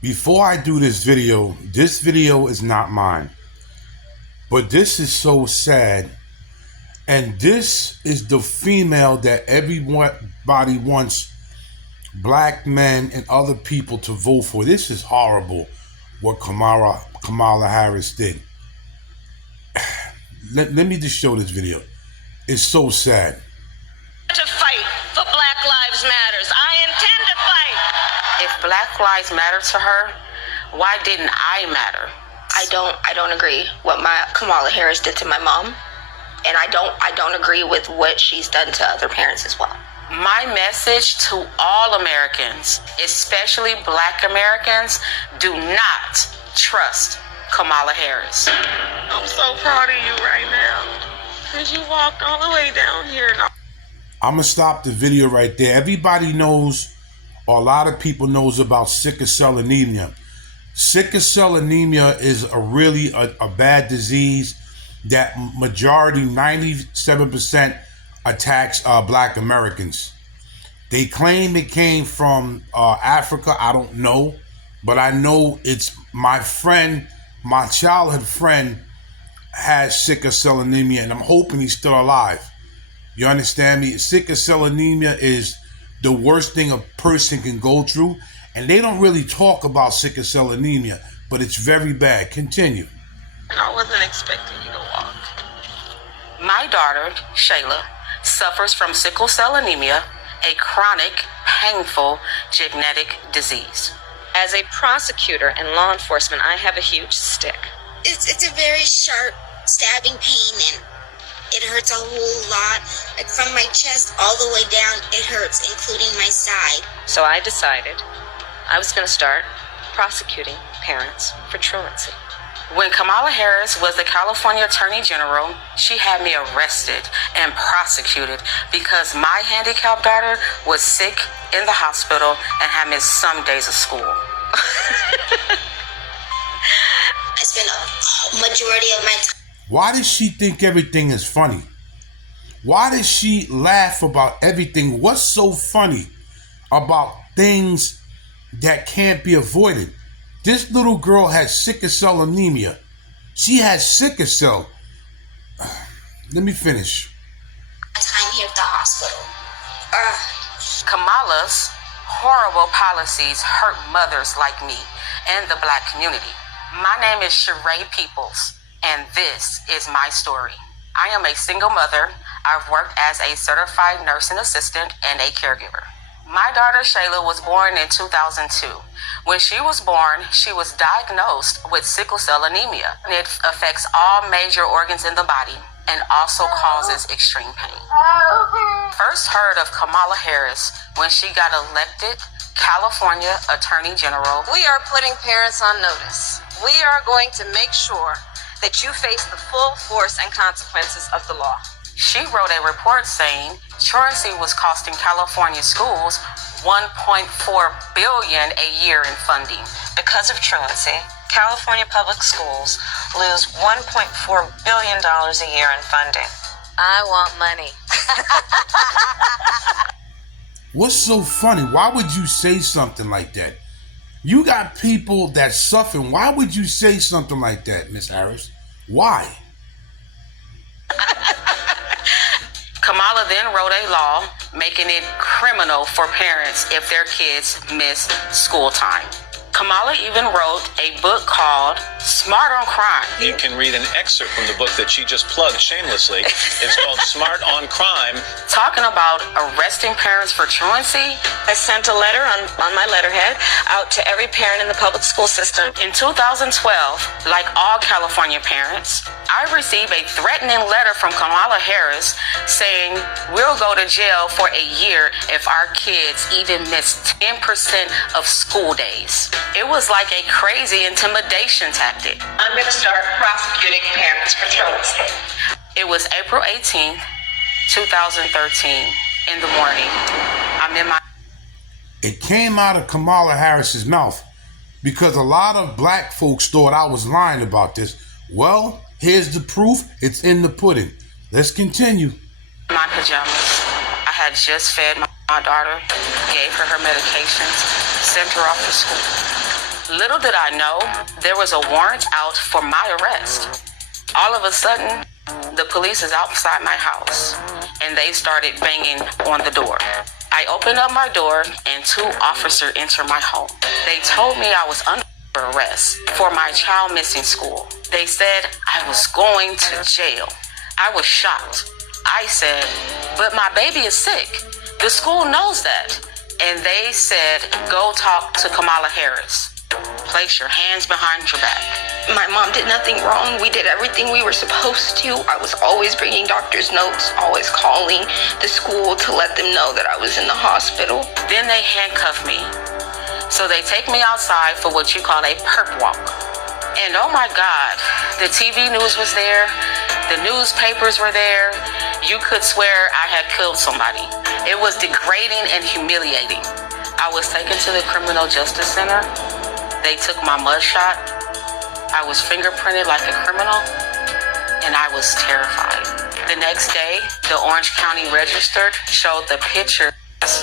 Before I do this video is not mine. But this is so sad. And this is the female that everybody wants black men and other people to vote for. This is horrible what Kamala Harris did. Let me just show this video. It's so sad. To fight for Black Lives Matters. I intend to fight. If Black Lives matter to her, why didn't I matter? I don't agree what Kamala Harris did to my mom, and I don't agree with what she's done to other parents as well. My message to all Americans, especially Black Americans, do not trust Kamala Harris. I'm so proud of you right now, because you walked all the way down here. I'm going to stop the video right there. Everybody knows, or a lot of people knows about sickle cell anemia. Sickle cell anemia is a bad disease that majority, 97%, attacks Black Americans. They claim it came from Africa. I don't know. But I know it's my friend, my childhood friend, has sickle cell anemia, and I'm hoping he's still alive. You understand me? Sickle cell anemia is the worst thing a person can go through, and they don't really talk about sickle cell anemia, but it's very bad. Continue. I wasn't expecting you to walk. My daughter, Shayla, suffers from sickle cell anemia, a chronic, painful genetic disease. As a prosecutor and law enforcement, I have a huge stick. It's a very sharp, stabbing pain, and it hurts a whole lot. Like from my chest all the way down, it hurts, including my side. So I decided I was going to start prosecuting parents for truancy. When Kamala Harris was the California Attorney General, she had me arrested and prosecuted because my handicapped daughter was sick in the hospital and had missed some days of school. I spent a majority of my time. Why does she think everything is funny? Why does she laugh about everything? What's so funny about things that can't be avoided? This little girl has sickle cell anemia. She has sickle cell. Let me finish. Time here at the hospital. Kamala's horrible policies hurt mothers like me and the Black community. My name is Sheree Peoples, and this is my story. I am a single mother. I've worked as a certified nursing assistant and a caregiver. My daughter Shayla was born in 2002. When she was born, she was diagnosed with sickle cell anemia. It affects all major organs in the body and also causes extreme pain. First heard of Kamala Harris when she got elected California Attorney General. We are putting parents on notice. We are going to make sure that you face the full force and consequences of the law. She wrote a report saying truancy was costing California schools $1.4 billion a year in funding. Because of truancy, California public schools lose $1.4 billion a year in funding. I want money. What's so funny? Why would you say something like that? You got people that suffer. Why would you say something like that, Miss Harris? Why? Kamala then wrote a law making it criminal for parents if their kids miss school time. Kamala even wrote a book called Smart on Crime. You can read an excerpt from the book that she just plugged shamelessly. It's called Smart on Crime. Talking about arresting parents for truancy. I sent a letter on my letterhead out to every parent in the public school system. In 2012, like all California parents, I received a threatening letter from Kamala Harris saying we'll go to jail for a year if our kids even miss 10% of school days. It was like a crazy intimidation tactic. I'm going to start prosecuting parents for truancy. It was April 18th, 2013, in the morning. I'm in my... It came out of Kamala Harris's mouth because a lot of black folks thought I was lying about this. Well, here's the proof. It's in the pudding. Let's continue. My pajamas. I had just fed my daughter, gave her medications, sent her off to school. Little did I know, there was a warrant out for my arrest. All of a sudden, the police is outside my house, and they started banging on the door. I opened up my door, and 2 officers entered my home. They told me I was under arrest for my child missing school. They said I was going to jail. I was shocked. I said, but my baby is sick. The school knows that. And they said, go talk to Kamala Harris. Place your hands behind your back. My mom did nothing wrong. We did everything we were supposed to. I was always bringing doctor's notes, always calling the school to let them know that I was in the hospital. Then they handcuff me. So they take me outside for what you call a perp walk. And oh my God, the TV news was there. The newspapers were there. You could swear I had killed somebody. It was degrading and humiliating. I was taken to the Criminal Justice Center. They took my mugshot. I was fingerprinted like a criminal, and I was terrified. The next day, the Orange County Register showed the pictures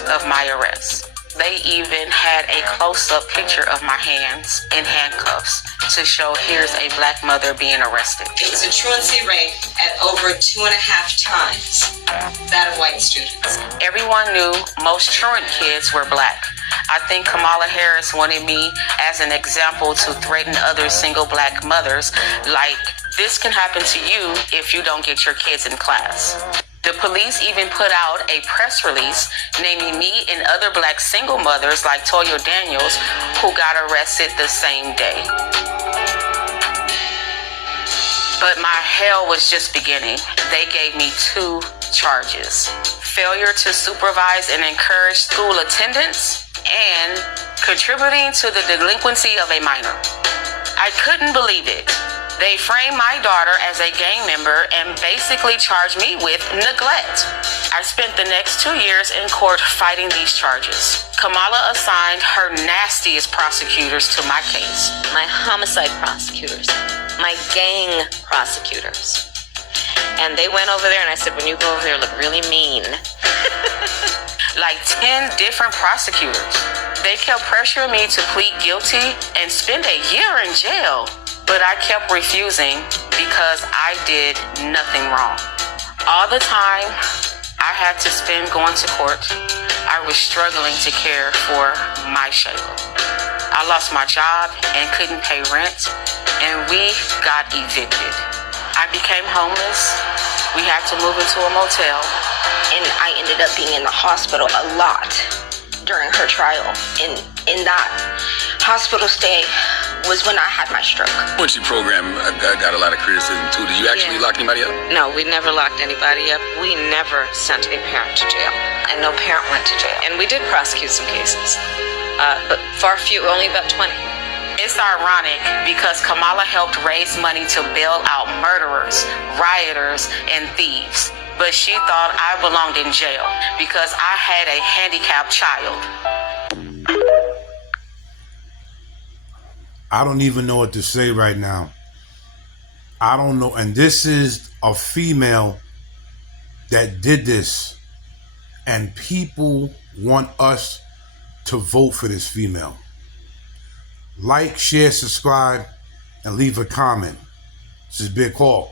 of my arrest. They even had a close-up picture of my hands in handcuffs to show here's a black mother being arrested. It was a truancy rate at over 2.5 times that of white students. Everyone knew most truant kids were black. I think Kamala Harris wanted me as an example to threaten other single black mothers, like, this can happen to you if you don't get your kids in class. The police even put out a press release naming me and other black single mothers like Toya Daniels who got arrested the same day. But my hell was just beginning. They gave me 2 charges: failure to supervise and encourage school attendance and contributing to the delinquency of a minor. I couldn't believe it. They framed my daughter as a gang member and basically charged me with neglect. I spent the next 2 years in court fighting these charges. Kamala assigned her nastiest prosecutors to my case. My homicide prosecutors, my gang prosecutors. And they went over there and I said, when you go over there, look really mean. Like 10 different prosecutors. They kept pressuring me to plead guilty and spend a year in jail. But I kept refusing because I did nothing wrong. All the time I had to spend going to court, I was struggling to care for my Shayla. I lost my job and couldn't pay rent, and we got evicted. I became homeless. We had to move into a motel. And I ended up being in the hospital a lot during her trial. And in that hospital stay was when I had my stroke. Truancy program got a lot of criticism too. Did you actually lock anybody up? No, we never locked anybody up. We never sent a parent to jail. And no parent went to jail. And we did prosecute some cases. But far few, only about 20. It's ironic because Kamala helped raise money to bail out murderers, rioters, and thieves. But she thought I belonged in jail because I had a handicapped child. I don't even know what to say right now. I don't know. And this is a female that did this. And people want us to vote for this female. Like, share, subscribe, and leave a comment. This is Big Hawk.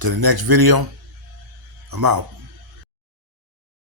To the next video, I'm out.